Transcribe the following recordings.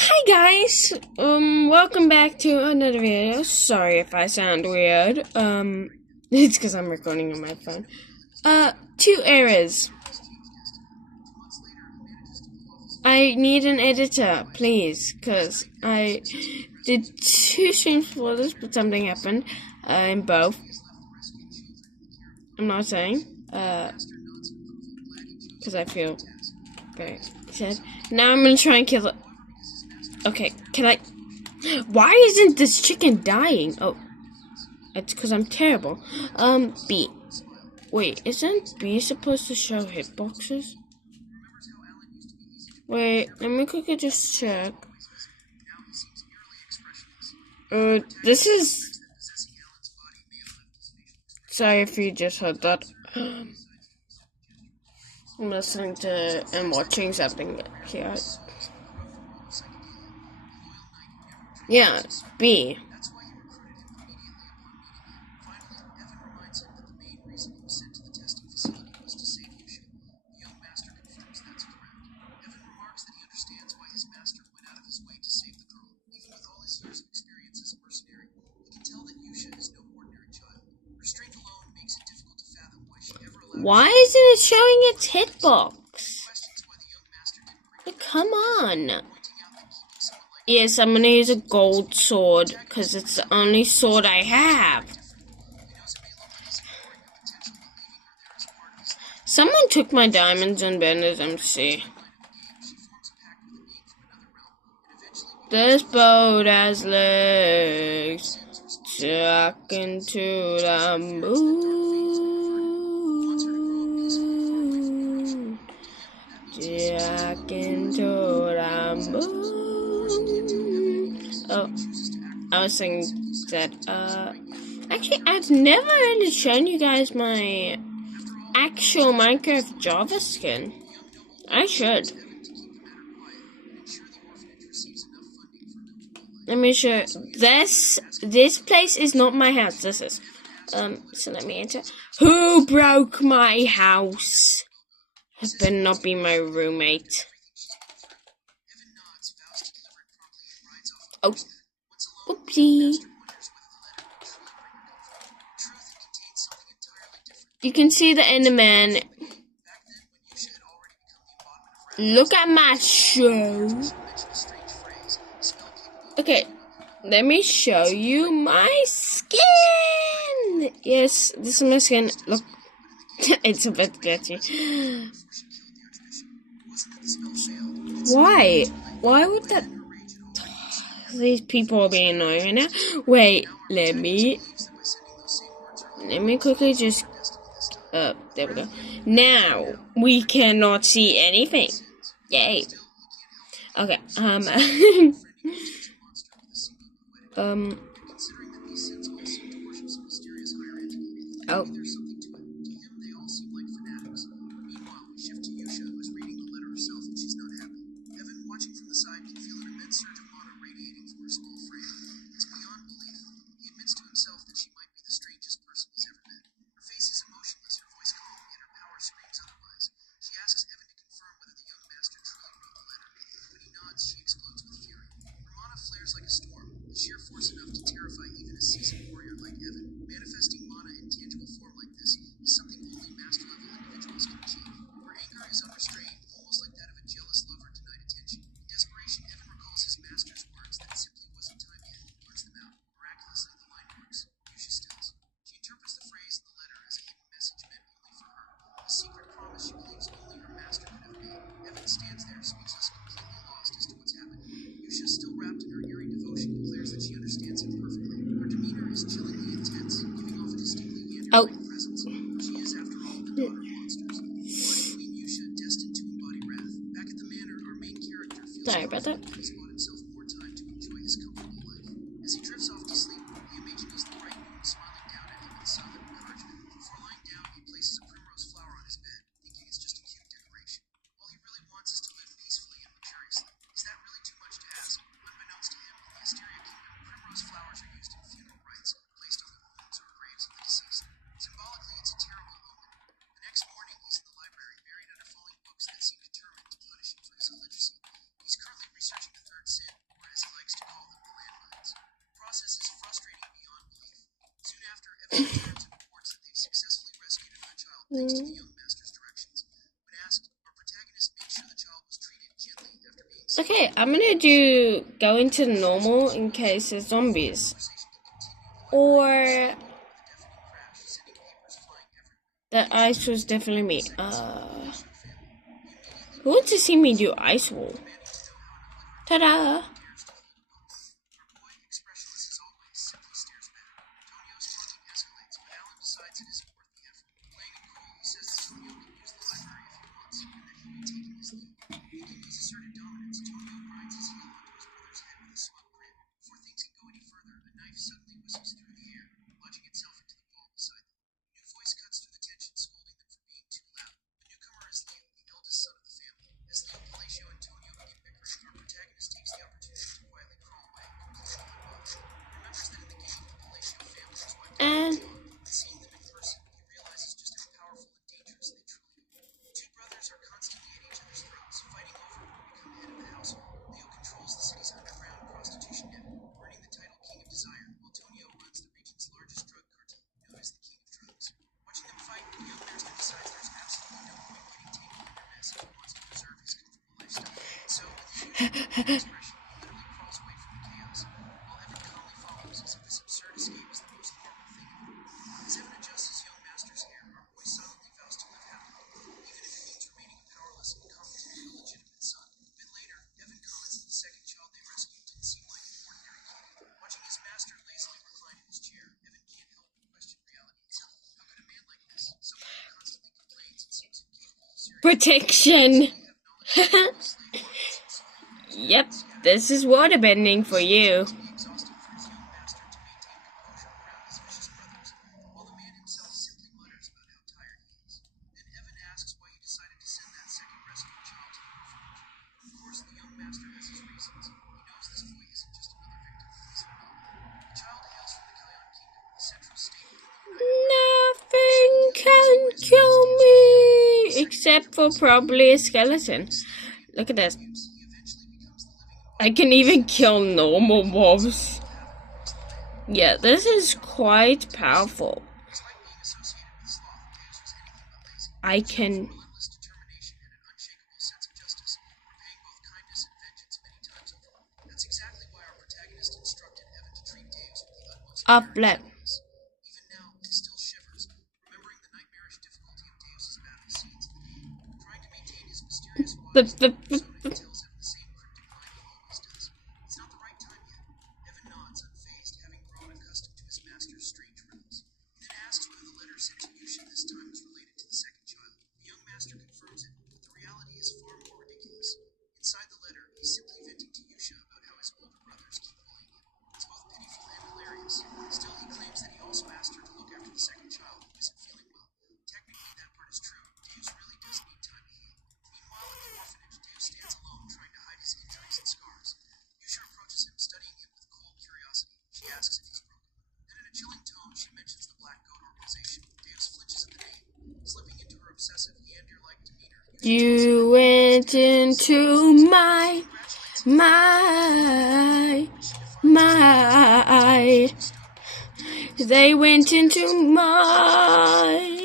Hi guys, welcome back to another video. Sorry if I sound weird. It's because I'm recording on my phone. Two errors. I need an editor, please, because I did two streams before this, but something happened, in both. I'm not saying, because I feel very sad. Now I'm gonna try and kill it. Okay, can I? Why isn't this chicken dying? Oh, it's because I'm terrible. B. Wait, isn't B supposed to show hitboxes? Wait, let me quickly just check. This is... Sorry if you just heard that. I'm listening to and watching something here. Yeah, B. Why isn't it showing its hitbox? Like, come on. Yes, I'm gonna use a gold sword, because it's the only sword I have. Someone took my diamonds and banded MC. This boat has legs, stuck into the moon, stuck into the moon. Oh, I was saying that, actually, I've never really shown you guys my actual Minecraft Java skin. I should. Let me show. This place is not my house. This is. So let me enter. Who broke my house? It better not be my roommate. Oh. Oopsie. You can see the Enderman. Look at my show. Okay, let me show you my skin. Yes, this is my skin. Look, it's a bit dirty. Why? Why would that? These people are being annoying now. Wait, let me quickly just. There we go. Now we cannot see anything. Yay. Okay. Oh. Oh. Sorry about that. Okay, I'm gonna go into normal in case there's zombies. Or the ice was definitely me. Who wants to see me do ice wall? Ta-da! And protection. Yep, this is waterbending for you. Nothing can kill me except for probably a skeleton. Look at this. I can even kill normal mobs. Yeah, this is quite powerful. I can... Up left. You went into my. They went into my.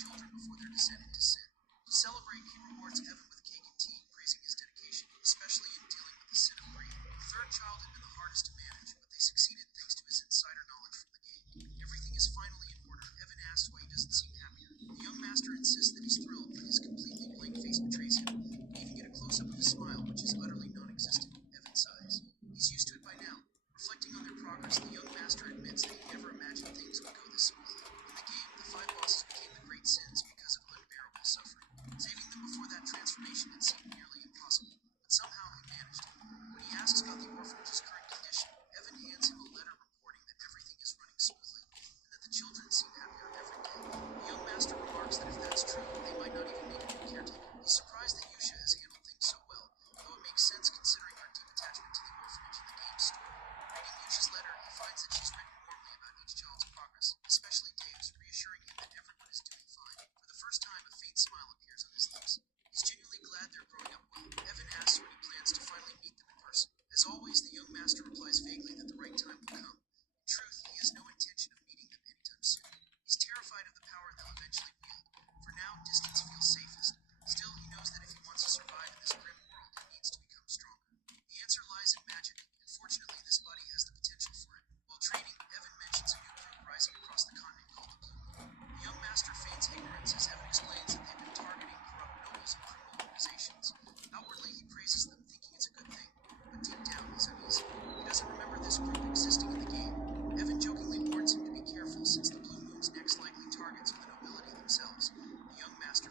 children before their descent into sin. To celebrate, he rewards Evan with cake and tea, praising his dedication, especially in dealing with the sin of greed. The third child had been the hardest to manage, but they succeeded thanks to his insider knowledge from the game. Everything is finally in order. Evan asks why he doesn't seem happier. The young master insists that he's thrilled, but his completely blank face betrays him. We even get a close-up of his smile, which is utterly non-existent. Evan sighs. He's used to it by now. Reflecting on their progress, the young master admits that he never imagined things would go this smoothly. In the game, the 5 bosses became the great sins because of unbearable suffering. Saving them before that transformation had seemed nearly impossible, but somehow he managed it. When he asks about the orphanage's current condition, Evan hands him a letter reporting that everything is running smoothly, and that the children seem happier every day. The young master remarks that if that's true, they might not even need a new caretaker. He's surprised that Yusha has handled things so well, though it makes sense considering her deep attachment to the orphanage in the game's story. Reading Yusha's letter, he finds that she's written warmly about each child's progress, especially Dave's, reassuring him that everyone is doing fine. For the first time, a faint smile appears on his lips. He's genuinely glad they're growing up well. Evan asks when he plans to finally meet them in person. As always, the young master replies vaguely that the right time will come. In truth, he has no intention of meeting them anytime soon. He's terrified of the power they'll eventually wield. For now, distance feels safest. Still, he knows that if he wants to survive in this grim world, he needs to become stronger. The answer lies in magic, and fortunately, this body has the potential for it. While training, Evan mentions a new group rising across the continent called the Blue Moon. The young master feigns ignorance as Evan explains that they've been targeting corrupt nobles and criminal organizations. Outwardly, he praises them, thinking it's a good thing, but deep down, he's uneasy. He doesn't remember this group existing in the game. Evan jokingly warns him to be careful, since the Blue Moon's next likely targets are the nobility themselves. The young master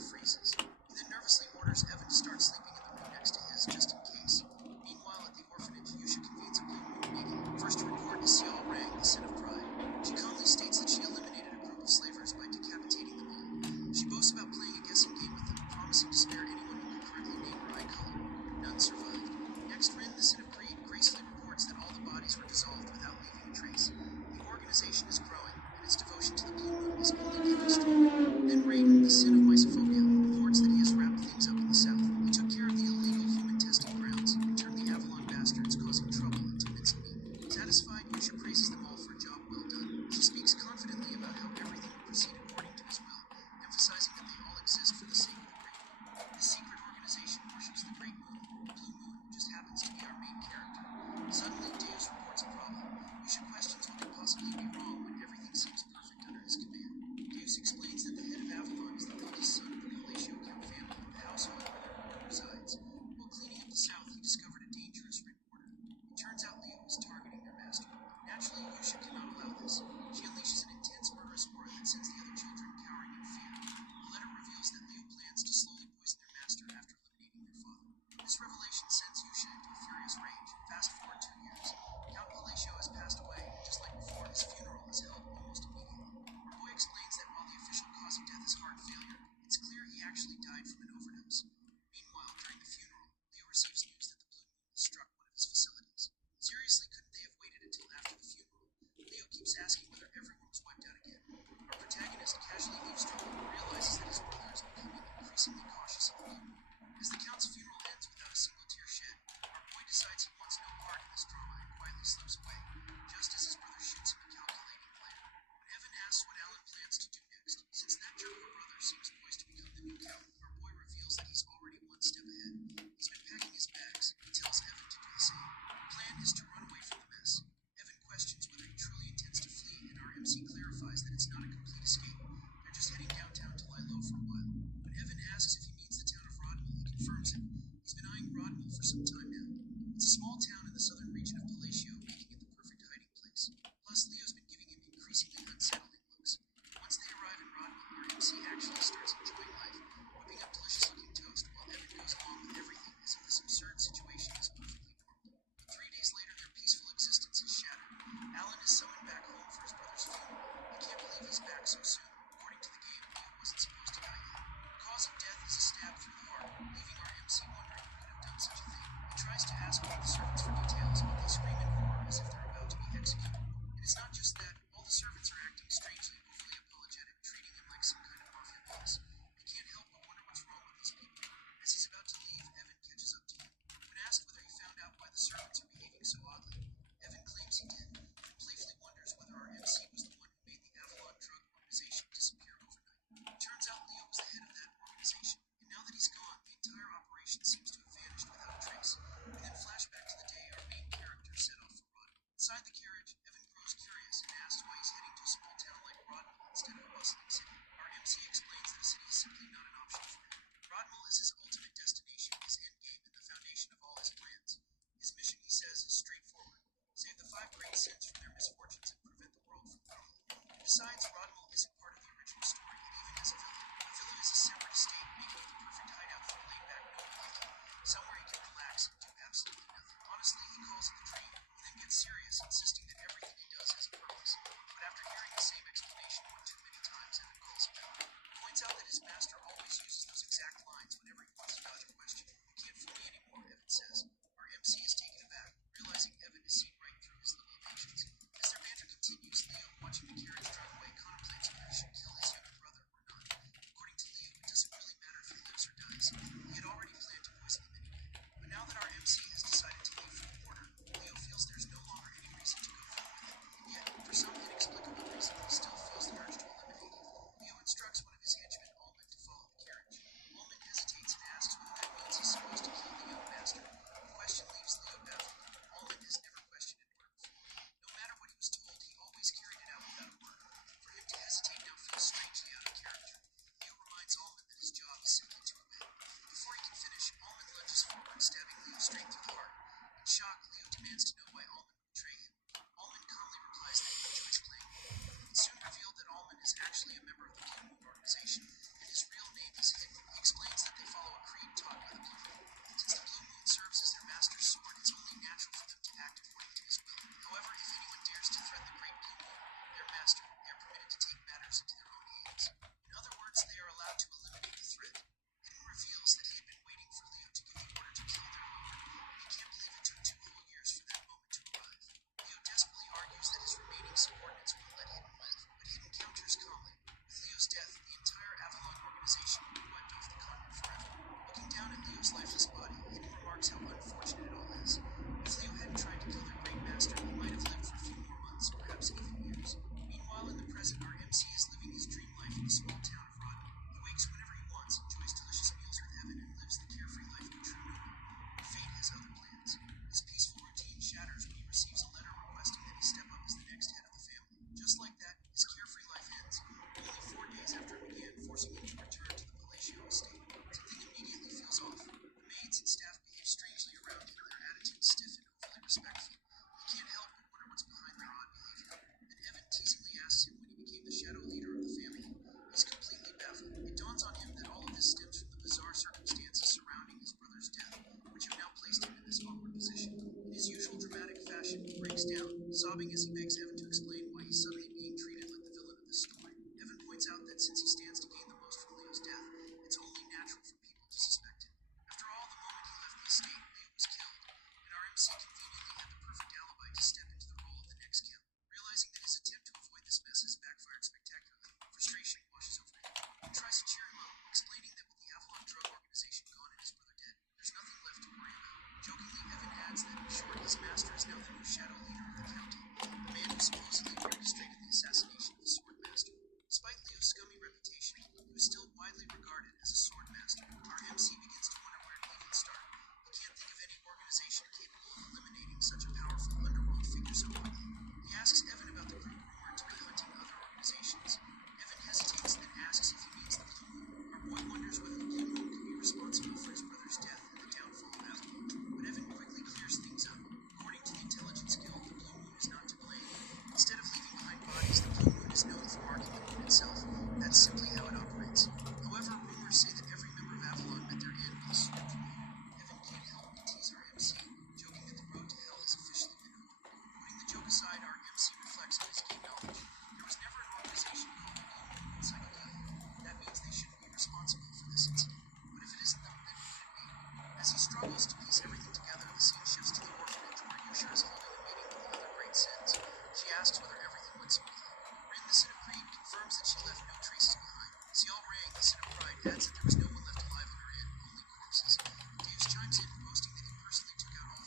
Sin of Pride adds that there was no one left alive on her end, only corpses. Deus chimes in, boasting that he personally took out all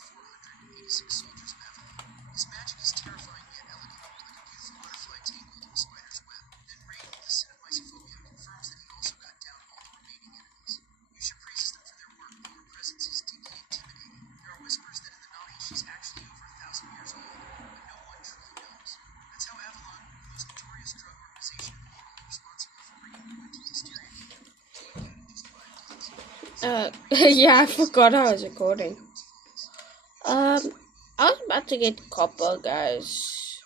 486 soldiers of Avalon. His magic is terrifying yet elegant, like a beautiful butterfly tangled in a spider's web. Then Rain, the Sin of Mysophobia, confirms that he also got down all the remaining enemies. Yusha praises them for their work, though her presence is deeply intimidating. There are whispers that in the novel she's actually over 1,000 years old, but no one truly knows. That's how Avalon, the most notorious drug organization in the world, responsible for bringing ruin to the Hysteria Kingdom, came in just 5 days. Yeah, I forgot I was recording. I was about to get copper, guys.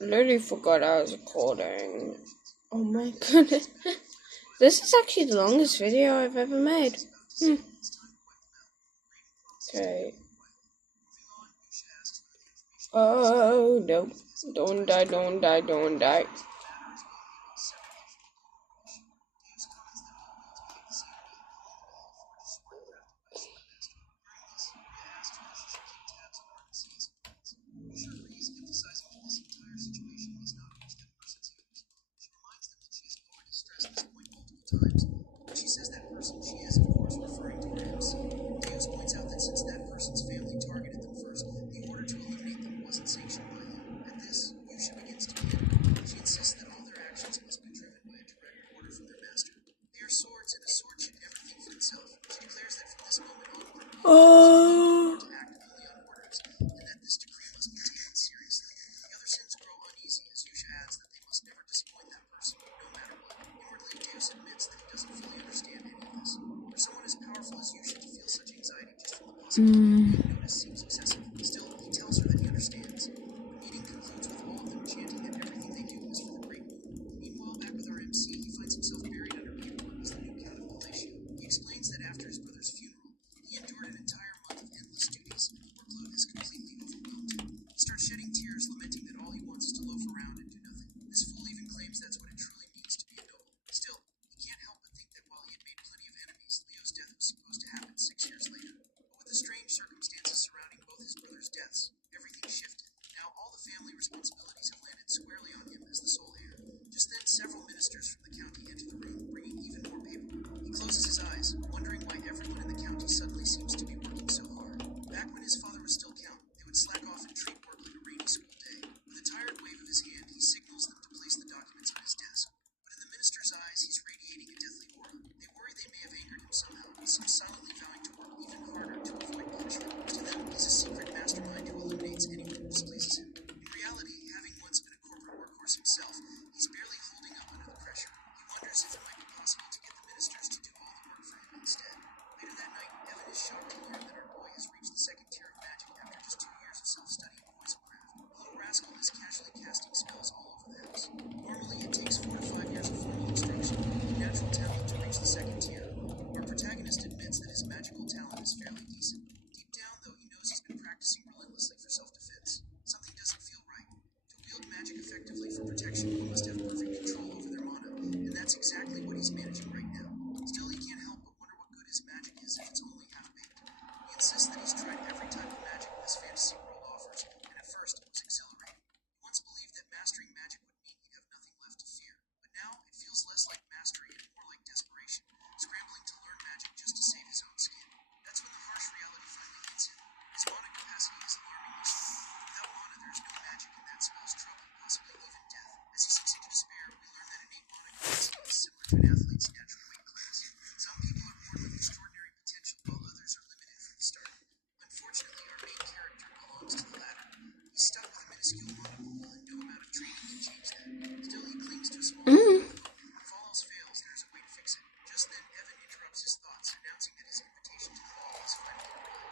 Literally forgot I was recording. Oh my goodness. This is actually the longest video I've ever made. Okay. Oh no. Don't die, don't die, don't die. She says that person she is, of course, referring to her MC. Deus points out that since that person's family targeted them first, the order to eliminate them wasn't sanctioned by him. At this, Yusha begins to be angry. She insists that all their actions must be driven by a direct order from their master. They are swords, and a sword should never think for itself. She declares that from this moment onward, all to act only on orders, and that this decree must be taken seriously. The other sins grow uneasy as Yusha adds that they must never disappoint that person, no matter what. Inwardly, Deus admits that he doesn't fully understand any of this. For someone as powerful as Yusha to feel such anxiety just from the possibility of being noticed seems excessive. Still, he tells her that he understands. The meeting concludes with all of them chanting that everything they do is for the great moon. Meanwhile, back with our MC, he finds himself buried under paperwork as the new Count of Malaysia. He explains that after his brother's funeral, he endured an entire month of endless duties, and the workload has completely overwhelmed him. He starts shedding tears, lamenting that all he wants is to loaf around and do nothing. This fool even claims that's what it truly means to be a noble. Still, he can't help but think that while he had made plenty of enemies, Leo's death was supposed to happen 6 years later. But with the strange circumstances surrounding both his brothers' deaths, everything shifted. Now all the family responsibilities have landed squarely on him as the sole heir. Just then, several ministers from the county enter the room, bringing even more paperwork. He closes his eyes, wondering why everyone in the county suddenly seems to be working so hard. Back when his father was still Count, they would slack off and treat work like a rainy school day. With a tired wave of his hand, he signals them to place the documents on his desk. But in the minister's eyes, he's radiating a deathly aura. They worry they may have angered him somehow, some silently vowing to work even harder to avoid punishment. To them, he's a secret mastermind who eliminates anyone who displeases him. In reality, having once been a corporate workhorse himself, he's barely holding up under the pressure. He wonders if it might be possible to get the ministers to do all the work for him instead. Later that night, Evan is shocked to learn that our boy has reached the second tier of magic after just 2 years of self-study in poisonecraft. The little rascal is casually casting spells all over the house. Normally, it takes 4 to 5 years of formal instruction and natural talent to reach the second tier. Our protagonist admits that his magical talent is fairly decent. Deep down, though, he knows he's been practicing relentlessly for self-defense. Something doesn't feel right. To wield magic effectively for protection, one must have perfect control over their mana, and that's exactly what he's managing right now. Still, he can't help but wonder what good his magic is if it's only half-baked. He insists that he's tried every type of magic this fantasy world offers, and at first it was exhilarating. He once believed that mastering magic would mean he'd have nothing left to fear, but now it feels less like mastery and more like desperation, scrambling to learn magic just to save his own skin. That's when the harsh reality finally hits him. His mana capacity is alarmingly small. Without mana, there's no magic, and that spells trouble, possibly even death. As he sinks into despair, we learn that innate mana capacity is similar to an athlete's natural weight class. Some people are born with extraordinary potential, while others are limited from the start. Unfortunately, our main character belongs to the latter. He's stuck with a minuscule mana pool, and no amount of training can change that. Still, he clings to a small if all else fails, there's a way to fix it. Just then, Evan interrupts his thoughts, announcing that his invitation to the ball is finally arrived.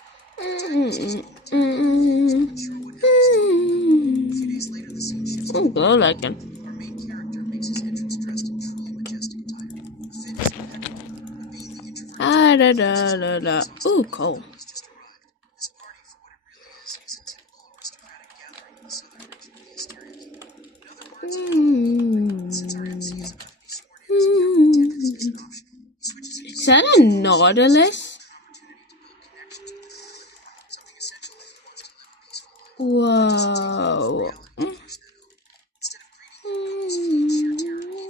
Unsure what happens. A few days later, the scene shifts. Glow like him. Our main character makes his entrance dressed in truly majestic attire. The fit is impeccable, but being the introvert, Ooh, cool. he's just arrived. This party, for what it really is a typical aristocratic gathering in the southern region of the Hysteria Kingdom. In other words, since our MC is about to be sworn in as a Count, attendance isn't optional. He switches into Is that a Nautilus? opportunity to build connections with the nobility, something essential if he wants to live a peaceful life. Whoa. Reality to crush that hope. Instead of greeting him, nobles flee in sheer terror. He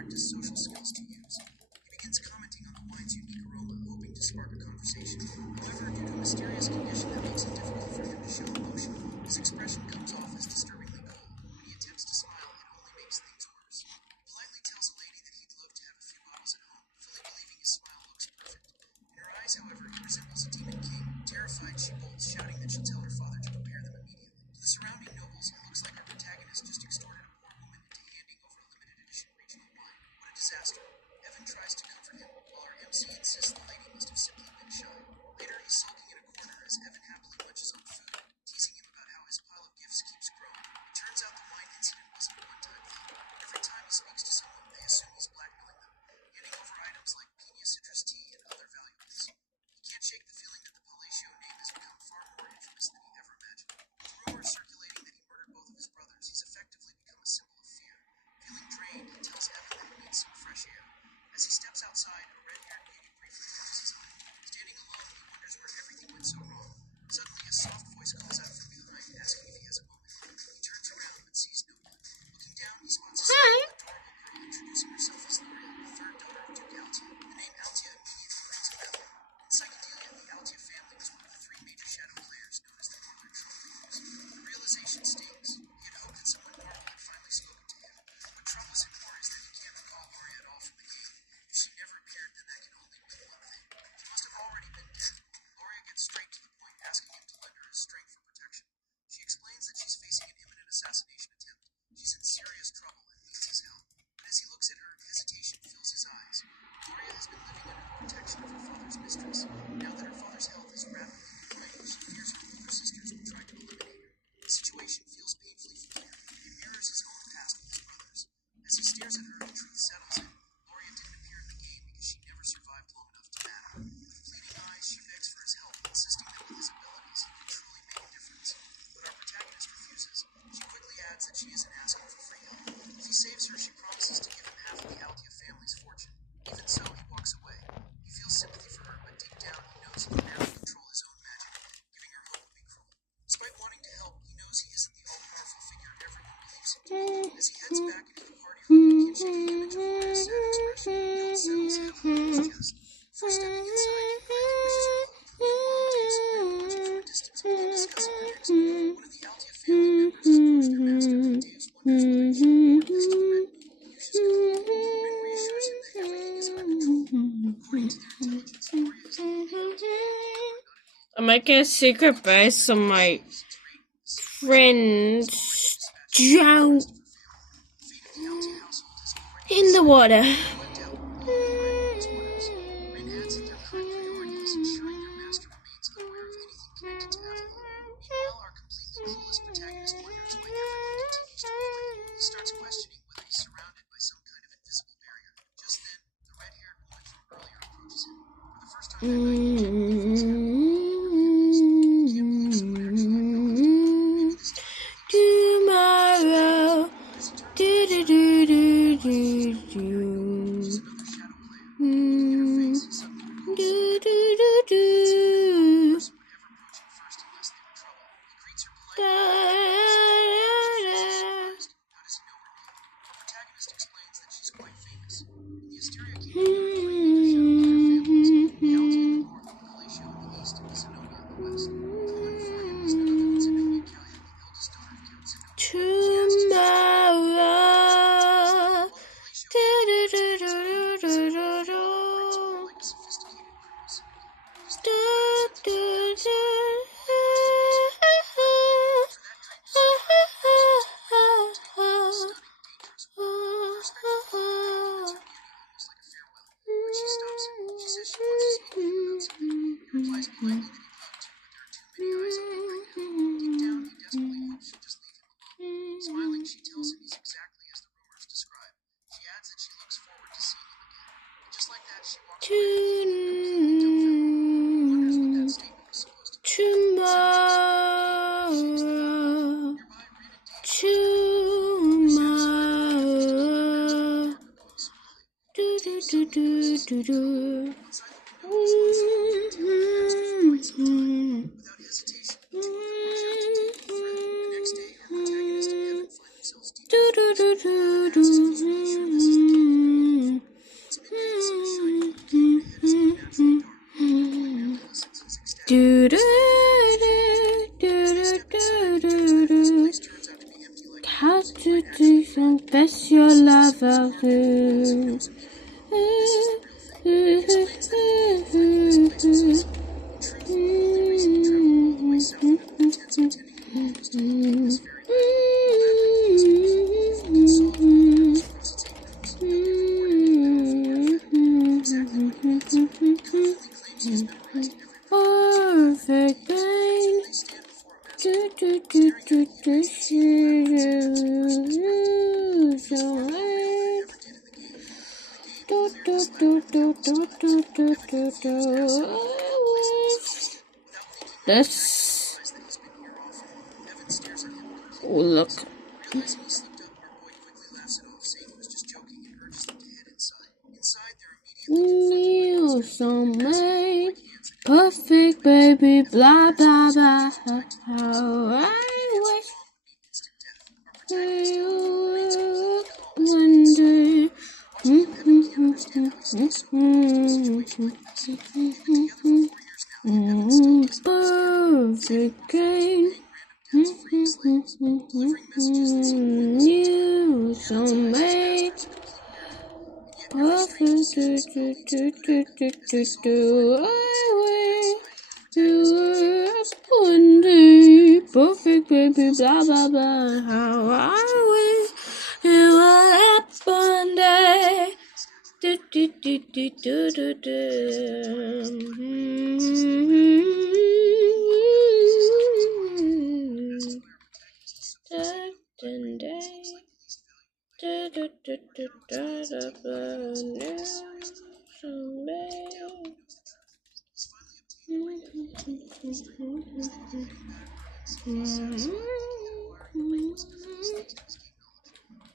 practice social skills to use. He begins commenting on the wine's unique aroma, hoping to spark a conversation. However, due to a mysterious condition that makes it difficult for him to show emotion, his expression comes off as disturbingly cold. When he attempts to smile, it only makes things worse. He politely tells a lady that he'd love to have a few bottles at home, fully believing his smile looks perfect. In her eyes, however, he resembles a demon king. Terrified, she bolts, shouting that she'll tell her father to prepare them immediately. To the surrounding nobles, it looks like our protagonist just extorted a poor woman into handing over a limited edition regional wine. What a disaster. Evan tries to comfort him, while our MC insists the lady must have simply been shy. Later, he's sulking in a corner as Evan happily munches on food, teasing him about how his pile of gifts keeps growing. It turns out the wine incident wasn't a one-time thing. Every time he speaks to someone, they assume he's blackmailing them, handing over items like piña citrus tea and other valuables. He can't shake the feeling that the Palacio name has become far more infamous than he ever imagined. With rumors circulating that he murdered both of his brothers, he's effectively become a symbol of fear. Feeling drained, he tells Evan that he needs some fresh air. As he steps outside, a red-haired beauty briefly catches his eye. Standing alone, he wonders where everything went so wrong. Suddenly, a soft voice calls out from behind, asking if he has a moment. He turns around but sees no one. Looking down, he spots a small, adorable girl introducing herself as Loria, the third daughter of Duke Altia. The name Altia immediately rings a bell. In Psychedelia, the Altia family was one of the three major shadow players known as the Northern Troublemakers. The realization stings. He had hoped that someone normal had finally spoken to him. What troubles him more is that he can't recall Loria at all from the game. If she never appeared, then that can only mean one thing. She must have already been dead. Loria gets straight to the point, asking him to lend her his strength for protection. She explains that she's facing an imminent assassination attempt. She's in serious trouble and needs his help. But as he looks at her, hesitation fills his eyes. Loria has been living under the protection of her father's mistress. Now that her father's health is rapidly declining, she fears her older sisters will try to eliminate her. The situation feels painfully familiar. It mirrors his own past with his brothers. As he stares at her, the truth settles in. Loria didn't appear in the game because she never survived long enough to matter. With pleading eyes, she begs for his help, insisting that with his abilities, he can truly make a difference. But our protagonist refuses. She quickly adds that she isn't asking for free help. If he saves her, she promises to give him half of the Altia family's fortune. Even so, he walks away. He feels sympathy for her, but deep down he knows he can barely control his own magic. Giving her hope would be cruel. Despite wanting to help, he knows he isn't the all-powerful figure everyone believes him to be. As he heads back into the party room, he can't shake the image of Loria's sad expression. Guilt settles heavily in his chest. Before stepping inside, he finally wishes her luck. Meanwhile, James and Ray are watching from a distance while they discuss their next move. One of the Altia family members approached their master, and Deus wonders whether he should warn this to Red Lucius coming. Ring reassures him that everything is under control. According to their intelligence, Loria has known the Altia family, but not involved. I'm making a secret base so my friends drown in the water. Starts questioning whether he's surrounded by some kind of invisible barrier. Just then, the red-haired woman from earlier approaches him. For the first time that night, he genuinely feels happy. He can't believe someone actually had known him. Maybe this time Tomorrow. as he turns Do do do do do do. She's another shadow player. Looking at her face, he suddenly recalls Do something. do do do. The person would ever approach him first unless they were trouble. He greets her politely. How does he know her name? Our protagonist explains that she's quite famous. In the Asteria Kingdom, there are three major shadow player families: the Altia in the north, the Palacio in the east, and the Zenobia in the west. The woman before him is none other than Zenobia Calia, the eldest daughter of Count Zenobia. She asks his Tomorrow. while the Palacio Do do family do do do do do. operates more like a sophisticated criminal syndicate. His Do three do brothers do. for that kind of stunning, dangerous work. With respect to Loria, he commends her beauty almost like a farewell. When she stops him, she says she wants to speak to him about something. He replies politely that he'd love to, but there are too many eyes on him right now. Deep down, he desperately hopes she'll just leave him alone. Smiling, she tells him he's exactly as the rumors describe. She adds that she looks forward to seeing him again. And just like that, she walks away, completely dumbfounded. He wonders what that statement was supposed to mean. Tomorrow. Nearby, Rin and Dave Tomorrow. Do do do do do do. outside the window, he spots someone who's been tailing after him for quite some time. Without hesitation, the two of them rush out to take him a friend. The next day, our protagonist and Evan find themselves deep Do in do do do do. massive future. about you. Perfect pain. Do do do do do do do do do do do do do do. This. Oh, look. Realizing he slipped up, our boy quickly laughs it off, saying he was just joking and urges them to head inside. Inside, they're immediately You so made perfect, baby. Blah blah blah. How I wish you wonder. Perfect game. You so made perfect. I wish you were one day perfect, baby. Blah blah blah. How I wish you were up one day. Do do do do do do do. Do do do do do do do.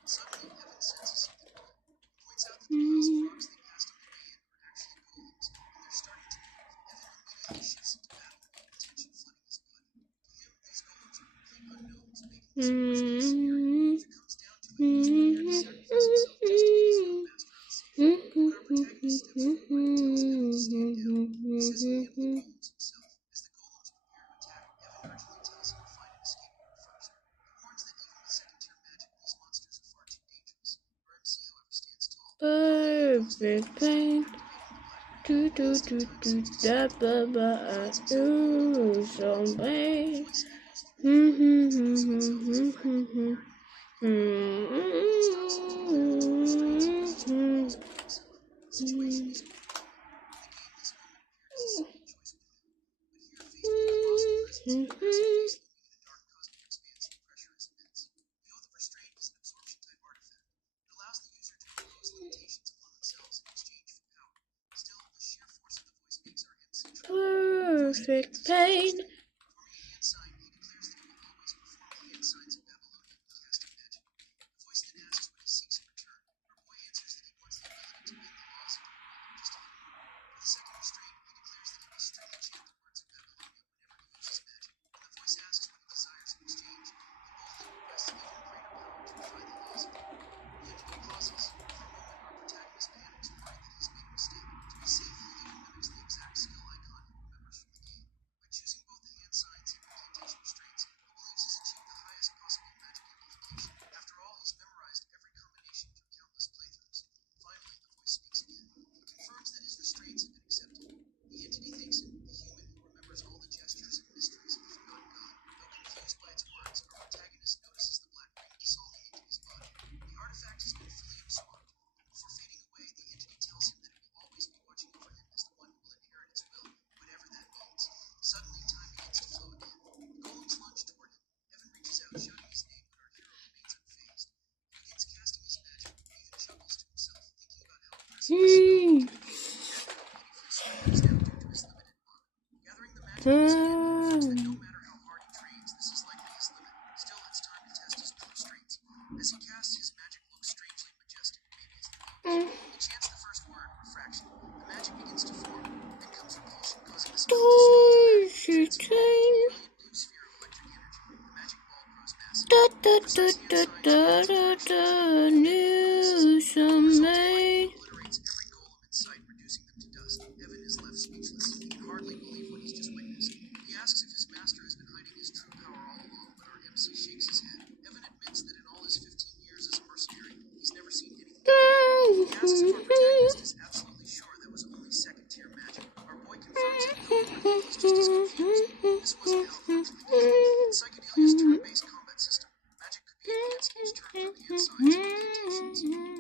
Suddenly, Evan senses something wrong. He points out that the glass frogs they passed on the way in were actually golems, and they're starting to move. Evan immediately shifts into battle mode, tension flooding his body. To him, these golems are complete unknowns, making this much more scary. If it comes down to it, he's prepared to sacrifice himself just to get his young master unsafe. But our protagonist steps forward and tells Evan to stand down. He says he handled the golems himself. As the golems prepare to attack, Evan urgently tells him to find an escape route first. He warns that even with second-tier magic, these monsters are far too dangerous. Our MC, however, stands tall. Perfect pain. Do do do do da ba ba do so bad. Perfect pain. As he casts his magic looks strangely majestic, maybe it's the golems. He chants the first word, refraction. The magic begins to form, then comes repulsion, causing the spell to snowball. It's a brilliant blue sphere of electric energy. The magic ball grows massive. Obliterates every golem in sight, reducing them to dust. Evan is left speechless. He can hardly believe what he's just witnessed. He asks if his master has been hiding his true power all along, but our MC shakes his head. Evan admits that in all his 15 years as a mercenary, he's never seen anything. asks if our protagonist is absolutely sure that was only second-tier magic. Our boy confirms that no, he's just as confused. This wasn't how it worked in the game. In Psychedelia's turn-based combat system, magic could be enhanced each turn through hand signs or incantations.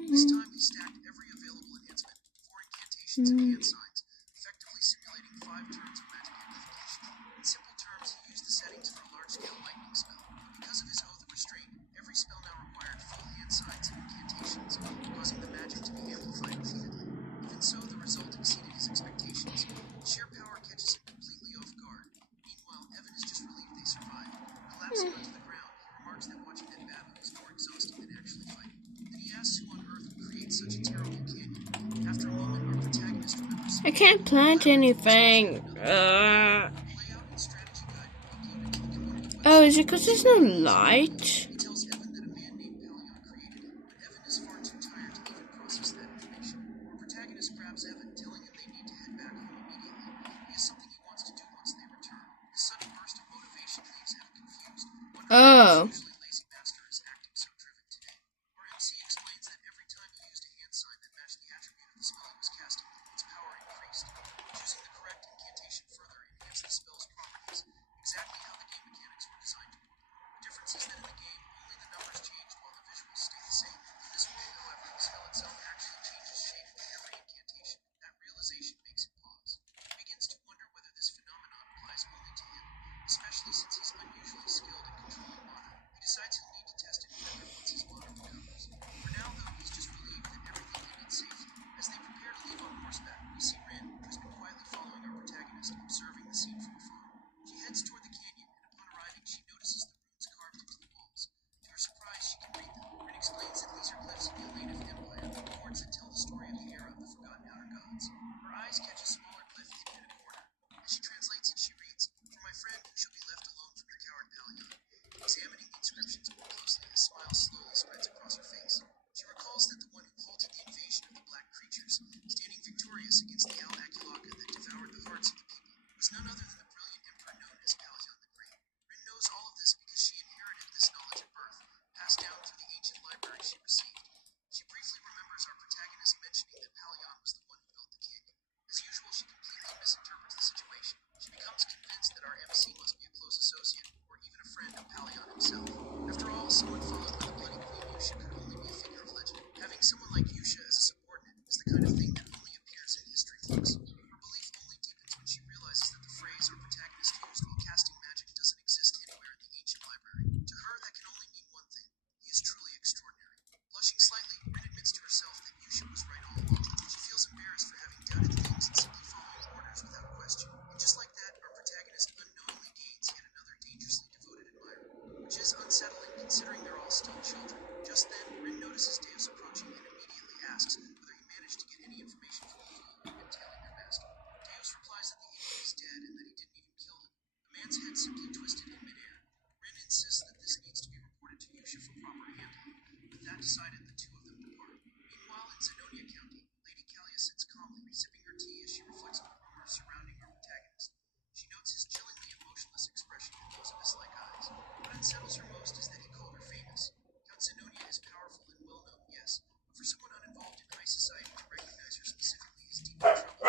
This time he stacked every available enhancement, 4 incantations and hand signs, effectively simulating 5 turns of magic amplification. In simple terms, he used the settings for a large-scale lightning spell, but because of his oath of restraint, every spell now required full hand signs and incantations, causing the magic to be amplified repeatedly. Even so, the result exceeded his expectations. Sheer power catches him completely off guard. Meanwhile, Evan is just relieved they survived. Collapsing onto the ground, he remarks that watching that battle is more exhausting than actually fighting. Then he asks who on earth would create such a terrible canyon. After a moment, our protagonist remembers I can't plant anything. layout and strategy guide uploaded to the community website. Oh, is it because there's no light? It tells Evan that a man named Palion created it, but Evan is far too tired to even process that information. Our protagonist grabs Evan, telling him they need to head back home immediately. He has something he wants to do once they return. His sudden burst of motivation leaves Evan confused, wondering why his usually lazy master is acting so driven today. Our MC explains that every time he used a hand sign that matched the attribute of the spell he was casting, its power increased. Choosing the correct incantation further enhanced the spell's properties, exactly how the game mechanics were designed to work. The difference is that in the game, only the numbers change while the visuals stay the same. In this way, however, the spell itself actually changes shape with every incantation. That realization makes him pause. He begins to wonder whether this phenomenon applies only to him, especially since he's unusually skilled at controlling mana. He decides he'll need to test it further once his mana recovers. For now, though, he's just relieved that everything ended safely. As they prepare to leave on horseback, we see Rin, who's been quietly following our protagonist, observing the scene from afar. She heads toward the canyon, and upon arriving, she notices the runes carved into the walls. To her surprise, she can read them. Rin explains that these are glyphs of the Eleniff Empire, words that tell the story of the era of the forgotten outer gods. Her eyes catch a smaller glyph hidden in a corner. As she translates it, she reads, "For my friend, who shall be left alone from the coward Palion." Examining the inscriptions more closely, a smile slowly spreads across her face. She recalls that the one who halted the invasion of the black creatures, standing victorious against the Al-Akulaka that devoured the hearts of the people, was none other than the brilliant emperor known as Palion the Great. Rin knows all of this because she inherited this knowledge at birth, passed down through the ancient library she received. She briefly remembers our protagonist mentioning that Palion was the one who built the canyon. As usual, she completely misinterprets the situation. She becomes convinced that our MC must be a close associate, or even a friend of Palion himself. After all, someone followed by the Bloody Queen Yusha could only be a figure of legend. Having someone like Yusha as a subordinate is the kind of thing that only appears in history books. Her belief only deepens when she realizes that the phrase our protagonist used while casting magic doesn't exist anywhere in the ancient library. To her, that can only mean one thing: he is truly extraordinary. Blushing slightly, Rin admits to herself that Yusha was right all along. She feels embarrassed for having doubted things and simply following orders without question. And just like that, our protagonist unknowingly gains yet another dangerously devoted admirer, which is unsettling considering they're all still children. Just then, Rin notices Deus approaching and immediately asks whether he managed to get any information from the fool who'd been tailing their master. Deus replies that the idiot is dead and that he didn't even kill him. The man's head simply twisted in midair. Rin insists that this needs to be reported to Yusha for proper handling. With that decided, the two of them depart. Meanwhile, in Zenonia County, Lady Kalia sits calmly, sipping her tea as she reflects on the rumors surrounding our protagonist. She notes his chillingly emotionless expression and those of his like eyes. What unsettles her most is that he called her famous. Count Zenonia is powerful and well-known, yes, but for someone uninvolved in high society to recognize her specifically is deep in trouble.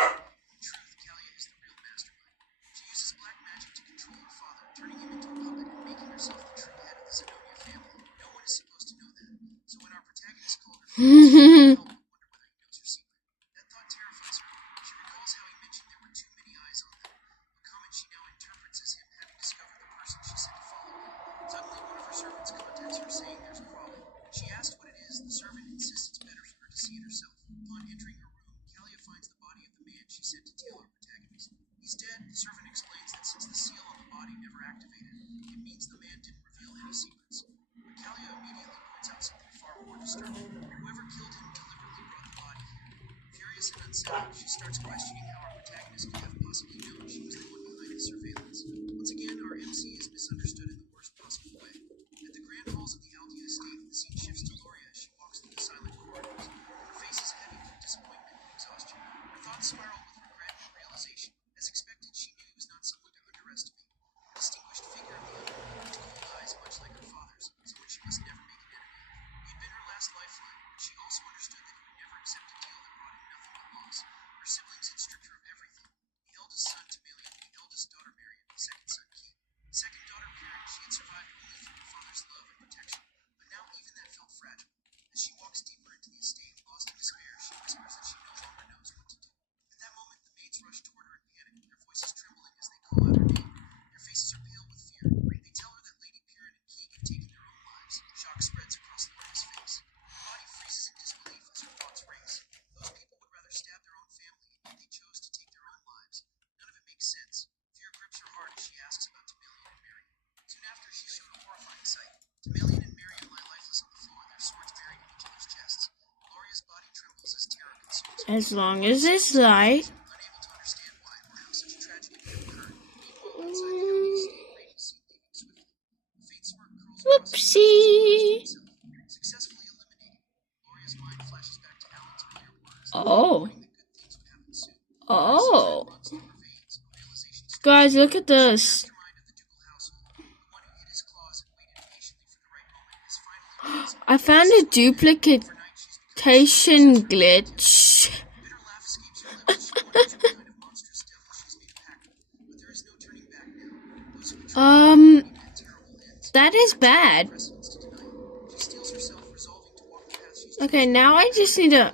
In truth, Kalia is the real mastermind. She uses black magic to control her father, turning him into a puppet and making herself the true head of the Zenonia family. No one is supposed to know that, so when our protagonist called her famous, she couldn't help but wonder whether he knows her secret. That thought terrifies her. She recalls how he mentioned there were too many eyes on them, a comment she now interprets as him having discovered the person she sent to follow him. Suddenly, one of her servants contacts her saying there's a problem. When she asks what it is, the servant insists it's better for her to see it herself. Upon entering her room, Kalia finds the body of the man she sent to tail our protagonist. He's dead. The servant explains that since the seal on the body never activated, it means the man didn't reveal any secrets. But Kalia immediately points out something far more disturbing. Whoever killed him deliberately brought the body here. Furious and unsettled, she starts questioning how our protagonist could have possibly known she was the one behind his surveillance. Once again, our MC is misunderstood in the worst possible way. At the grand halls of the Aldia estate, the scene shifts to Loria as she walks through the silent corridors. Her face is heavy with disappointment and exhaustion. Her thoughts spiral with regret and realization. As expected, she knew he was not someone to underestimate. A distinguished figure of the underworld with cold eyes much like her father's, someone she must never make an enemy of. He had been her last lifeline, but she also understood that he would never accept a Her siblings had stripped her of everything. The eldest son, Tamilian, the eldest daughter, Marion, the second son, Keith. The second daughter, Karen, she had survived only through her father's love and protection, but now even that felt fragile. As she walks deeper into the estate, lost in despair, she whispers that she no longer knows what to do. At that moment, the maids rush toward her in panic, their voices trembling as they call out her name. Their faces are pale with fear. They tell her that Lady Piran and Keeg have taken their own lives. Shock spreads across Laura's face. Her body freezes in disbelief as her thoughts race. Those people would rather stab their own family, and yet they chose to take their own lives. None of it makes sense. Fear grips her heart as she asks about Tamilian and Marion. Soon after, she's shown a horrifying sight. Tamilian and Marion lie lifeless on the floor, their swords buried in each other's chests. Gloria's body trembles as terror consumes her. As long as it's light. Unable to understand why or how such a tragedy could have occurred. Meanwhile, inside the Ellie estate, Ray is seen leaving swiftly. A faint smirk curls across his Whoopsie. face. Successfully eliminated, Gloria's mind flashes back to Alan's earlier words. Oh. Warning that good things would happen soon. Oh. Runs through her veins, a realization still Guys, look at this. mastermind of the ducal household, the one who hid his claws and waited patiently for the right moment, has finally I found a duplication glitch. bitter laugh escapes her lips as she wonders what kind of monstrous devil she's made a pact with. But there is no turning back now. Those who betray met terrible ends. That is bad. Precedents to deny it. She steels herself, resolving to walk the path she's Okay, now I just need to...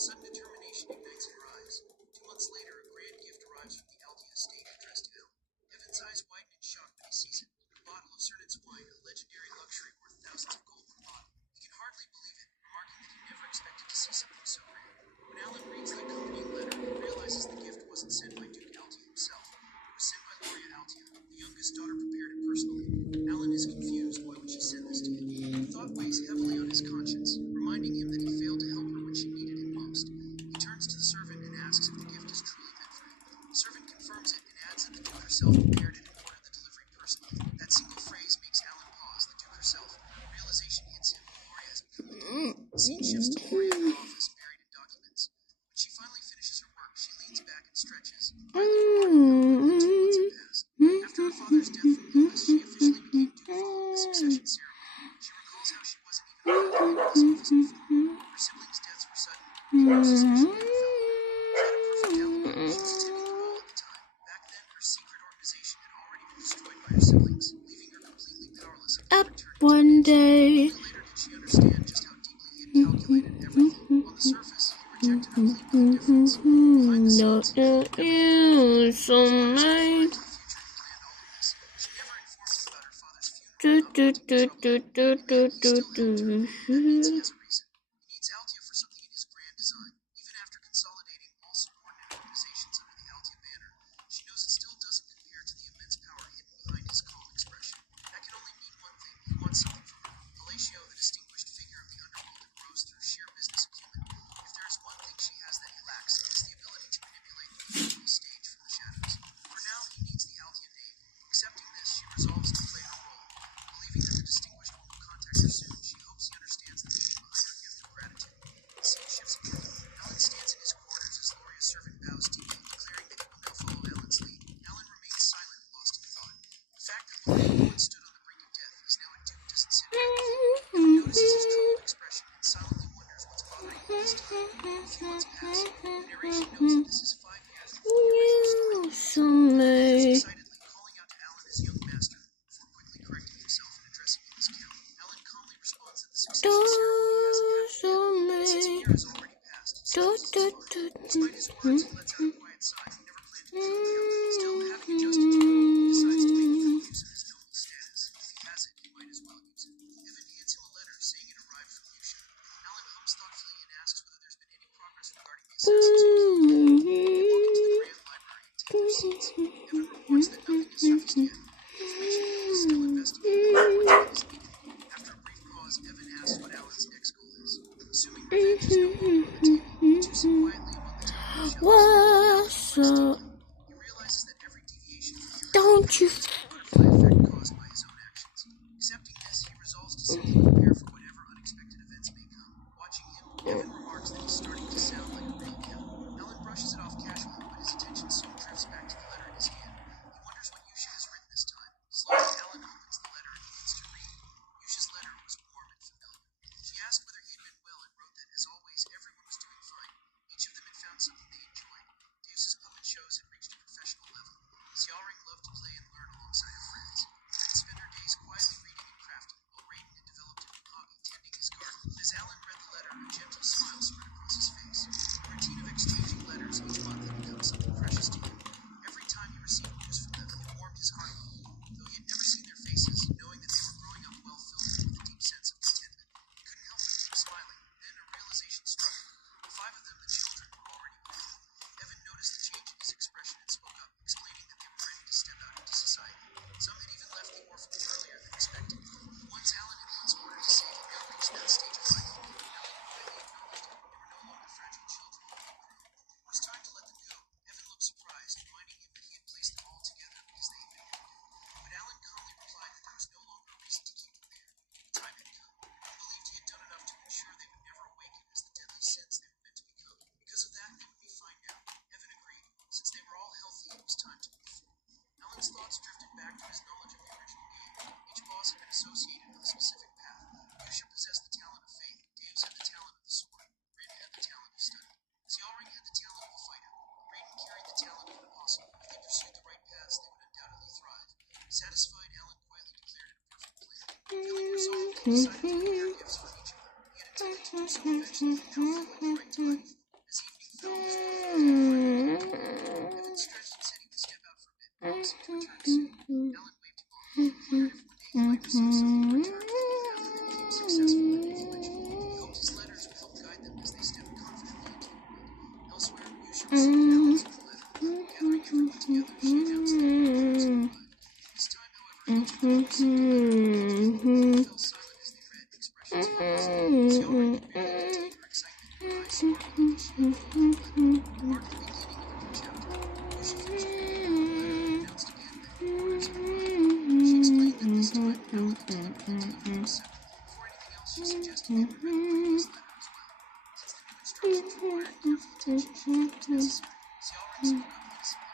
Sudden determination ignites in her eyes. 2 months later, a grand gift arrives from the Aldia estate addressed to Elle. Evan's eyes widen in shock when he sees it. A bottle of Cernet's wine, a legendary luxury worth thousands of gold per bottle. He can hardly believe it, remarking that he never expected to see something so grand. When Alan reads the accompanying letter, he realizes the gift wasn't sent by Duke Altia himself. It was sent by Loria Altia. The youngest daughter prepared it personally. Alan is confused. Why would she send this to him? The thought weighs heavily on his conscience, reminding him that he failed to help her when she needed him most. He turns to the servant and asks if the gift is truly meant for him. The servant confirms it and adds that the Duke herself prepared it and ordered the delivery personally. That single phrase makes Alan pause. The Duke herself. Realization hits him. Gloria has become the Duke. The scene shifts to Gloria in her office, buried in documents. When she finally finishes her work, she leans back and stretches. Finally, 2 months have passed. After her father's death from illness, she officially became Duke following the succession ceremony. She recalls how she wasn't even allowed to leave his office before. Her siblings' deaths were sudden, and no suspicion ever fell. She had a perfect alibi. She was attending the ball at the time. Back then, her secret organization had already been destroyed by her siblings, leaving her completely powerless upon Up returning one to day. Only later did she understand just how deeply he had calculated everything. On the surface, he rejected her claim to indifference. Behind the No, scenes, no, you so mad. she never informed him about her father's funeral. Do, Not do, wanting do, trouble. do, do, do, Still held her. do, That means he do. has a reason. He needs Altia for something in his grand design. Even after consolidating all subordinate organizations under the Altia banner, she knows it still doesn't compare to the immense power hidden behind his calm expression. That can only mean one thing. He wants something from her. Galatio, the distinguished figure of the underworld, rose through sheer business acumen. If there is one thing she has that he lacks, it is the ability to manipulate the physical stage from the shadows. For now, he needs the Altia name. Accepting this, she resolves to play her role. Believing that the distinguished one will contact her soon, she hopes he understands the meaning behind her gift of gratitude. The scene shifts again. Alan stands in his quarters as Loria's servant bows deeply, declaring that he will now follow Alan's lead. Alan remains silent, lost in thought. The fact that Loria, who once stood on the brink of death, is now a duke doesn't sit right with him. Alan notices his troubled expression and silently wonders what's bothering him this time. A few months pass. The narration notes that this is 5 years before the original story. So Excitedly mad. calling out to Alan as young master, before quickly correcting himself and addressing him as count. Alan calmly responds that the succession ceremony hasn't happened yet. Since a year has already passed, Do, do, do, despite his words, he lets out a quiet sigh. He never planned to kill the count. Still, having adjusted to it, he decides to make full use of his noble status. If he has it, he might as well use it. Evan hands him a letter saying it arrived from Lucia. Alan hums thoughtfully and asks whether there's been any progress regarding the assassins who killed him. They walk into the grand library and take their seats. Evan reports that nothing has surfaced yet. Information he is still investigating and reporting when is needed. After a brief pause, Evan asks what Alan's next goal is. Assuming revenge is no longer on the table, the two sit quietly among the table shelves. What's up? He realizes that every deviation from the Don't you? is a butterfly effect caused by his own actions. Accepting this, he resolves to simply prepare for whatever unexpected events may come. Watching him, Evan remarks that he's starting to sound like a real count. Alan brushes it off casually, but his attention soon drifts back to the letter in his hand. He wonders what Yusha has written this time. Slowly, Alan opens the letter and begins to read. Yusha's letter was warm and familiar. She asked whether he had been well and wrote that, as always, everyone was doing fine. Each of them had found something they enjoyed decided to prepare gifts for each of them. He had intended to do so eventually, now finally bring to life. As evening fell, Evan stretched and said he would step out for a bit, promising to return soon. Alan waved him on, wondered if one day he might receive some return after he became successful in manipulation. He hoped his letters would help guide them as they stepped confidently into the world. Elsewhere, Yusha received Alan's own letter. Gathering everyone together, she announced that Alan was alive. This time, however, each of them was fell silent as they read expressions of loss. Ciara could barely contain her excitement, her eyes sparkled as she unfolded the letter. It marked the beginning of a new chapter. Yusha finished reading out the letter and announced again that orders had arrived. She explained that this time Alan intended to leave for separate. Before anything else, she suggested that Evan read his letter as well. Since the new instructions required careful attention, she felt it was necessary. Ciara spoke up innocently.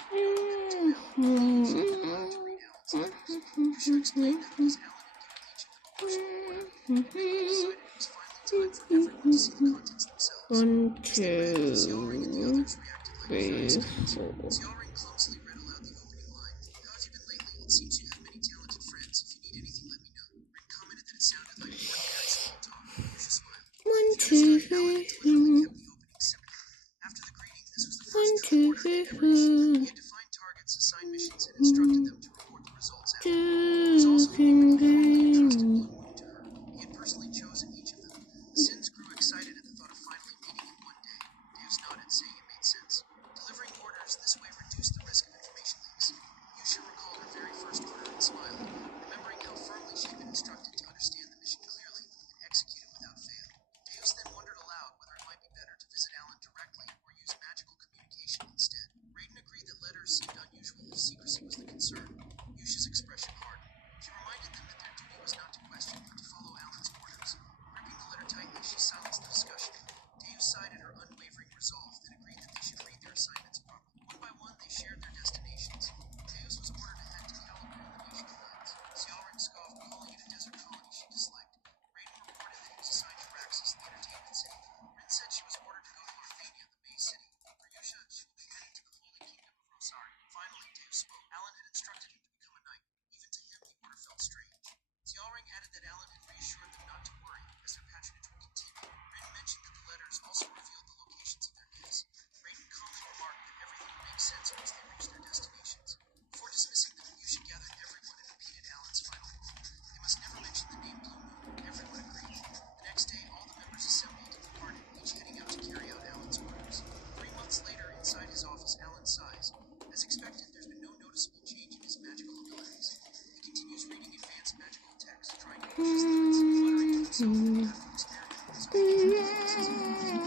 To read Alan's letters. Yusha explained that because Alan had given each of them a personal order, Evan decided it was finally time for everyone to see the contents themselves. 1, As they read, 2, Ciaring and the others reacted like 3, furious fans. 4. Ciaring clumsily read aloud the opening line. How have you been lately? It seems you have many talented friends. If you need anything, let me know. Rin commented that it sounded like ordinary small talk. Yusha smiled. 1, If you 2, asked Alan deliberately 3. kept the opening simple. After the greeting, this was the 1, first field 2, order they'd ever issued. He had defined targets, assigned missions, and instructed them to report the results after. It was also the moment he formally entrusted Blue Moon to her. He had personally chosen each of them. The Sins grew excited at the thought of finally meeting him one day. Deus nodded, saying it made sense. Delivering orders this way reduced the risk of information leaks. Yusha recalled her very first order and smiled, remembering how firmly she had been instructed to understand the mission clearly and execute it without fail. Deus then wondered aloud whether it might be better to visit Alan directly or use magical communication instead. Raiden agreed that letters seemed unusual if secrecy was the concern. Yusha's expression hardened. She reminded them that their duty was not to question, but to follow Alan's orders. Gripping the letter tightly, she silenced the discussion. Deus cited her unwavering resolve and agreed that they should read their assignments properly. One by one, they shared their destinations. Deus was ordered to head to Caliber in the Nation of Lands. Ciaran scoffed, calling it a desert colony she disliked. Raiden reported that he was assigned to Raxus, the entertainment city. Rin said she was ordered to go to Orthania, the Bay City. For Yusha, she would be heading to the Holy Kingdom of Rosari. Finally, Deus spoke. Alan had instructed him to become a knight. Even to him, the order felt strange. Ciaring added that Alan had reassured them not to worry, as their patronage would continue. Raiden mentioned that the letters also revealed the locations of their gifts. Raiden calmly remarked that everything would make sense once they reached their destinations. Before dismissing them, Yusha gathered everyone and repeated Alan's final quote. They must never mention the name Blue Moon. Everyone agreed. The next day, all the members assembled and departed, each heading out to carry out Alan's orders. 3 months later, inside his office, Alan sighs. As expected, there's been no noticeable change in his magical abilities. He continues reading advanced magical texts, trying to push his limits, muttering to himself after experiment with his own Suddenly, he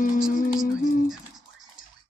looks up at his knife. Evan, what are you doing?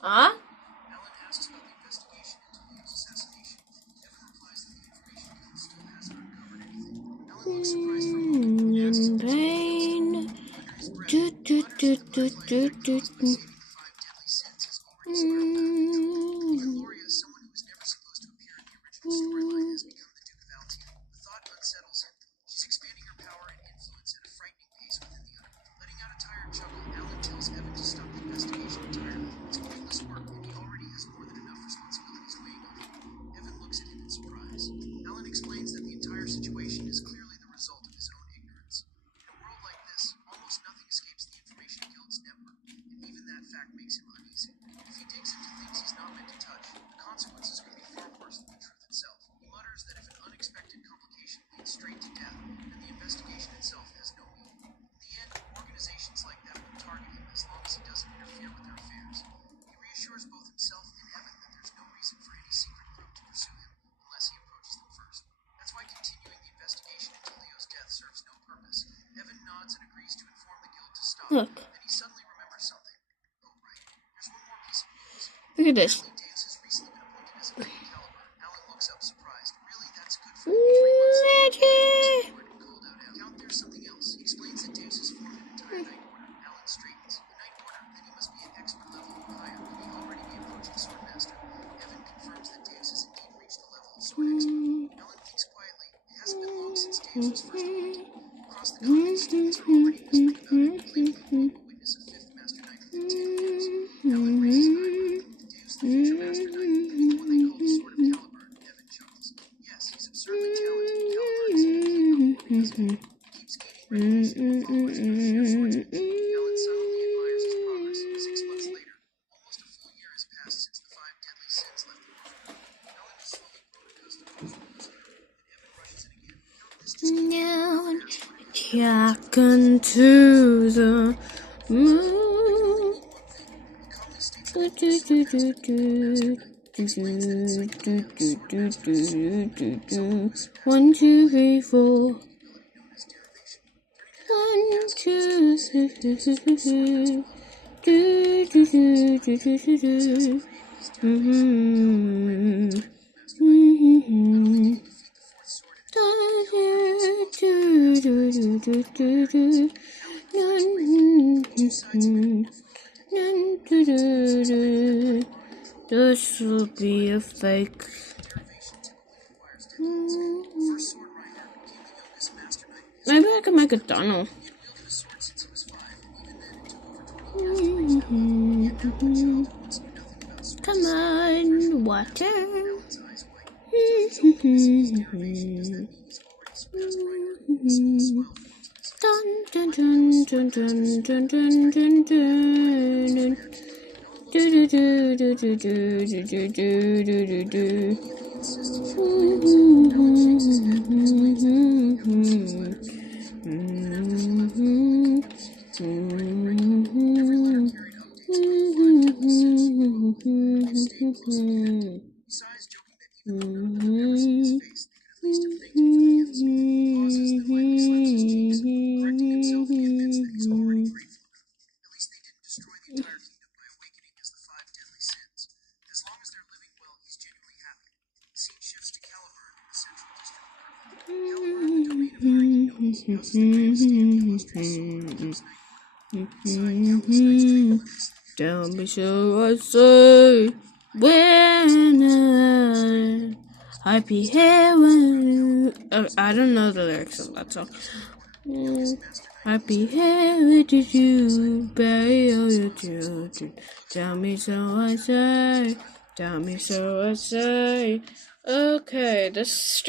Huh? Alan asks about the investigation into Leo's assassination. Evan replies that the information guild still hasn't uncovered anything. Alan looks surprised for a moment and asks if there's anything else to do. Under his breath, he mutters that the butterfly effect caused by saving the 5 deadly sins has already spread back to the guild. Even Gloria, someone who was never supposed to appear in the original storyline, has become the Duke of Altia. The thought unsettles him. She's expanding her power and influence at a frightening pace within the Underworld. Letting out a tired chuckle, Alan tells Evan to stop the investigation entirely. It's pointless work, and he already has more than enough responsibilities weighing on him. Evan looks at him in surprise. Alan explains that the entire situation is clearly the result of his own ignorance. In a world like this, almost nothing escapes the Information Guild's network, and even that fact makes him uneasy. If he digs into things he's not meant to touch, the consequences could be far worse than the truth itself. He mutters that if an unexpected complication leads straight to death, then the investigation itself has no meaning. In the end, organizations like that will target him as long as he doesn't interfere with their affairs. He reassures both himself and Evan that there's no reason for any secret group to pursue him unless he approaches them first. That's why continuing the investigation into Leo's death serves no purpose. Evan nods and agrees to inform the guild to stop. Look. Then he suddenly remembers something. Oh, right. There's one more piece of news. Look at this. Apparently, Deus has recently been appointed as a knight in Caliber. Alan looks up surprised. Really, that's good for him. 3 months later, he looks forward and called out Alan. Count, there's something else. He explains that Deus has formed an entire knight order. Alan straightens. A knight order? Then he must be an expert level or higher. Can he already be approaching Swordmaster? Evan confirms that Deus has indeed reached the level of Sword Expert. Alan thinks quietly. It hasn't been long since Deus was first appointed. Across the continent, students are already whispering about it, claiming they will witness a 5th Master Knight within 10 years. Alan raises an eyebrow. Deus, the future Master Knight, the one they call the Sword of Caliber. Evan chuckles. Yes, he's absurdly talented. Caliber is even capable. He doesn't Kayaking to the moon. Do, do, do, do, do. Do, do, do, do, do, do, do, do. 1, 2, 3, 4. 1, 2, 3, 4. Do, do, do, do, do, do, do. Mm-hmm. Mm-hmm. Do, do, do, do, do, do. This will be a fake. Maybe I can make a tunnel. Come on, water. Dun dun dun dun dun dun dun dun dun. Do do do do do do do do do do do. Besides joking that even though no one had ever seen his face, they could at least have thanked him for the answers. Bosses that fight this like genius, correcting himself, he admits that he's already grateful enough. At least they didn't destroy the entire kingdom by awakening as the 5 deadly sins. As long as they're living well, he's genuinely happy. Scene shifts to Caliburn in the central district of Earth. Caliburn, the domain of Hurricane Mills, houses the greatest stand illustrious sword of Joe's night. Inside, countless knights train for this. Tell me so I say when I be here when I don't know the lyrics of that song. I be here with you, bury all your children. Tell me so I say. Tell me so I say. Okay, this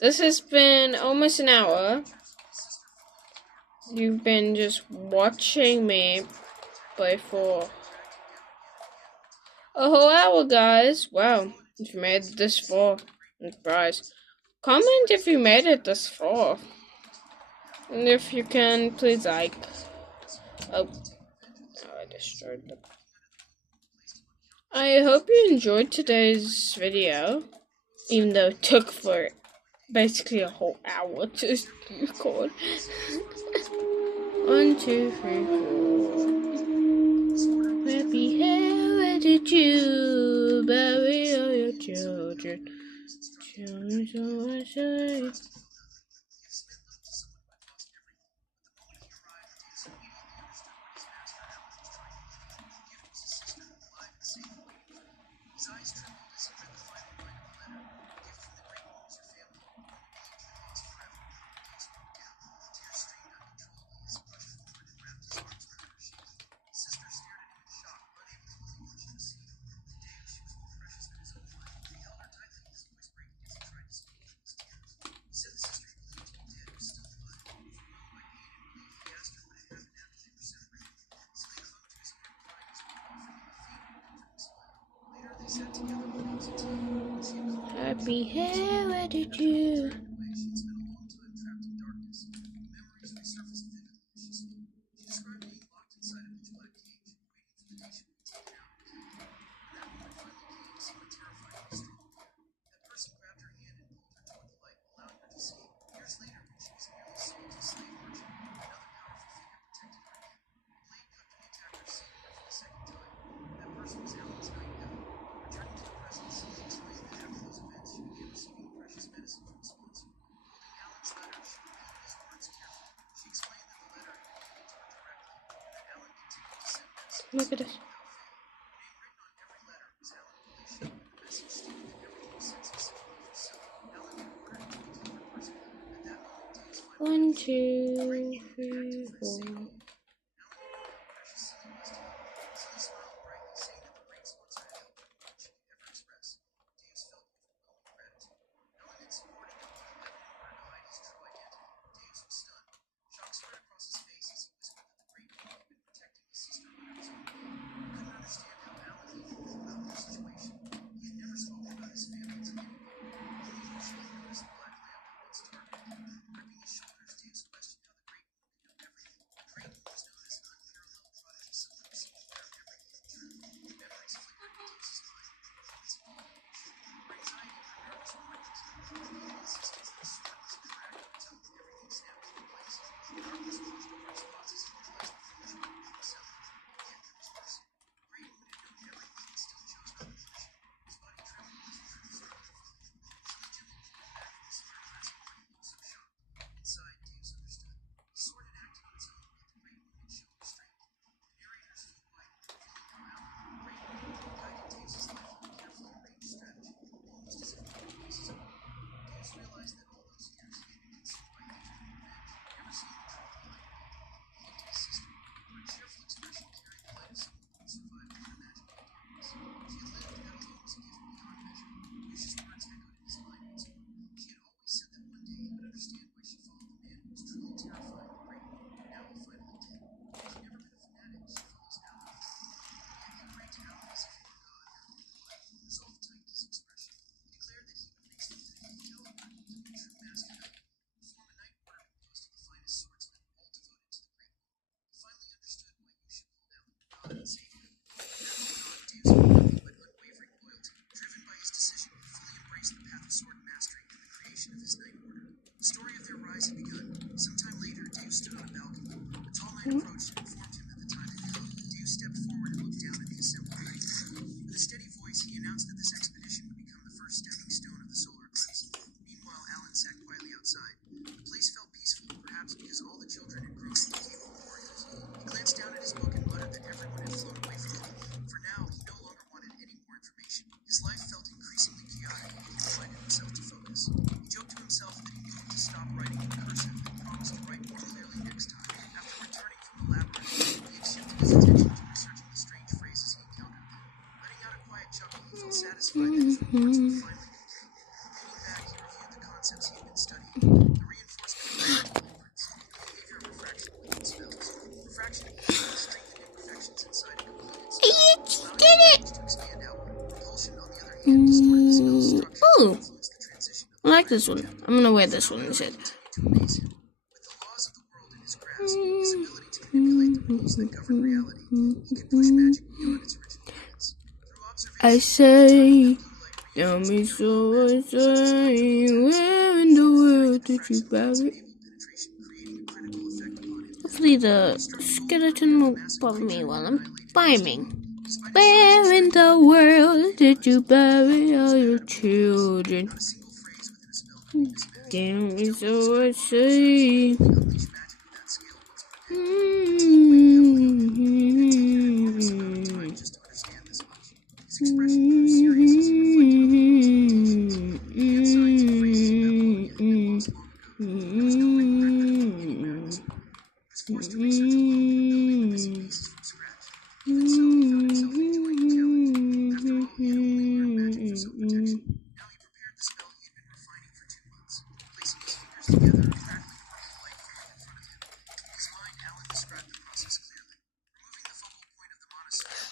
has been almost an hour. You've been just watching me play for a whole hour, guys. Wow, if you made it this far, I'm surprised. Comment if you made it this far. And if you can, please like. Oh, I destroyed them. I hope you enjoyed today's video, even though it took for basically a whole hour to record. 1, 2, 3, 4. We'll be here, where did you bury all your children? Tell me so I say. His eyes trembled as he read the final line of the letter. A gift from the great homes your family home. You will be lost forever. Days broke down. Tears streamed uncontrollably as he pushed forward and wrapped his arms around her shoulder. His sister stared at him in shock, unable to believe what she was seeing. Today she was more precious than his own life. He held her tightly, his voice breaking as he tried to speak through his tears. He said the sister he believed to be dead was still alive. Overwhelmed by pain and relief, he asked her what had happened after they were separated. Selena hung to his arm, crying as well, offering him a faint, comforting smile. Later, they sat together with cups of tea. As he had calmed her, Happy here, where did you? she had spent a long time trapped in darkness. Memories resurfaced vividly as she spoke. She described being locked inside a pitch black cage, waiting for the day she would be taken out and killed. When that moment finally came, someone terrifyingly strong appeared. That person grabbed her hand and pulled her toward the light, allowing her to escape. Years later, when she was nearly sold to a slave merchant, another powerful figure protected her hand. A blade cut through the attacker's seeing her for the second time. That person was Alan's night guide. Returning to the present, she explained that after those events, she began receiving precious medicine from a sponsor. Holding Alan's letter, she repeated his words carefully. She explained that the letter had been given to her directly, and that Alan continued to send medicine Look at this. without fail. The name written on every letter was Alan Felicia, and the message stated that everything was successfully fulfilled. Alan had ordered him to be killed personally. At that moment, Dave's final 1, 2, 3, 4. Alan knew how precious Silly was to him. Silly smiled brightly, saying that the great sponsor had helped him more than she could ever express. Dave's felt overwhelming gratitude. Alan had supported him through life in order to hide his true identity. Dave's was stunned. Shock spread across his face as he whispered that the great king had been protecting his sister under his own name. He couldn't understand how Alan even knew about their situation. He had never spoken about his family to anyone. Only eventually he noticed the black lamp had once targeted him. Gripping his shoulders, Dave's questioned how his attention to researching the strange phrases he encountered there. Letting out a quiet chuckle, he felt satisfied that his report had been finally complete. Leaning back, he reviewed the concepts he had been studying. The reinforcement of gravitational inference, the behavior of refraction with liquid spells. Refraction indicates the strength and imperfections inside a component spell, allowing its range to expand outward. Propulsion, on the other hand, distorted the spell's structure Oh, and influenced the transition of I like this one. I'm gonna wear this one instead. to amaze him. With the laws of the world in his grasp, his ability to manipulate the rules that govern reality, he could push magic beyond its original limits. Through observation, I say, tell me so I say, where in the world did you bury it? penetration, creating a critical effect upon him. Hopefully the skeleton won't bother me while I'm climbing. Where in the world did you bury all your children? Not a single phrase within a spell could be mismatched. Tell me so I say. Unleash magic of that scale once per day. Just to understand this much. His expression grew serious as he reflected on the had signs and phrases of that quality had been lost long ago. There was no way to print them in any manner. He was forced to research alone, building the missing pieces from scratch. Even so, he found himself enjoying the challenge. After all, he had only learned magic for self-protection. Now he prepared the spell he had been refining for 2 months. Placing his fingers together, a crackling whirl of light formed in front of him. In his mind, Alan described the process clearly. Removing the focal point of the monastery,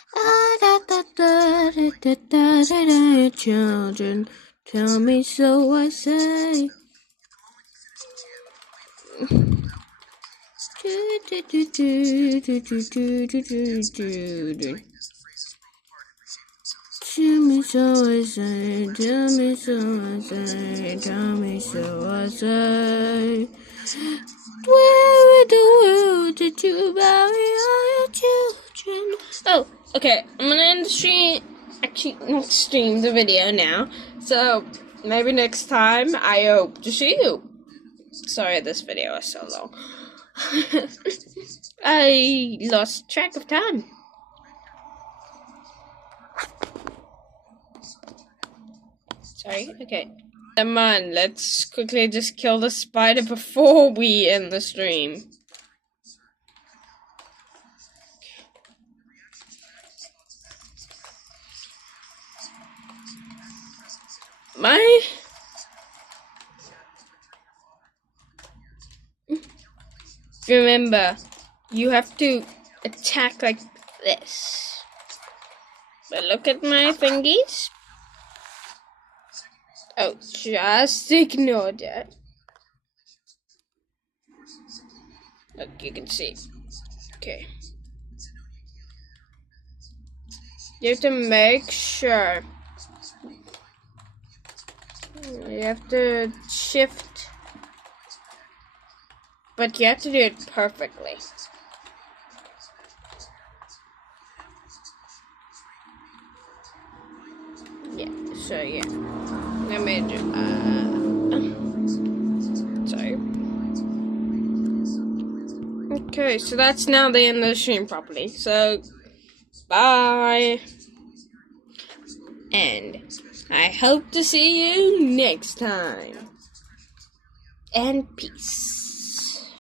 Children, tell me so I say. the moment he finished the chant, a wave of thought rippled outward, completing the structure as the phrases broke apart and reshaped themselves. Tell me so I say, tell me so I say, tell me so I say. Where in the world did you bury all your children? Oh, okay, I'm gonna end the stream, actually not stream the video now, so maybe next time I hope to see you. Sorry this video is so long. I lost track of time. Sorry, okay. Come on, let's quickly just kill the spider before we end the stream. Remember, you have to attack like this. But look at my thingies. Oh, just ignore that. Look, you can see. Okay. You have to make sure. You have to shift. But you have to do it perfectly. Yeah, so yeah. Let me do, sorry. Okay, so that's now the end of the stream properly. So, bye. And I hope to see you next time. And peace.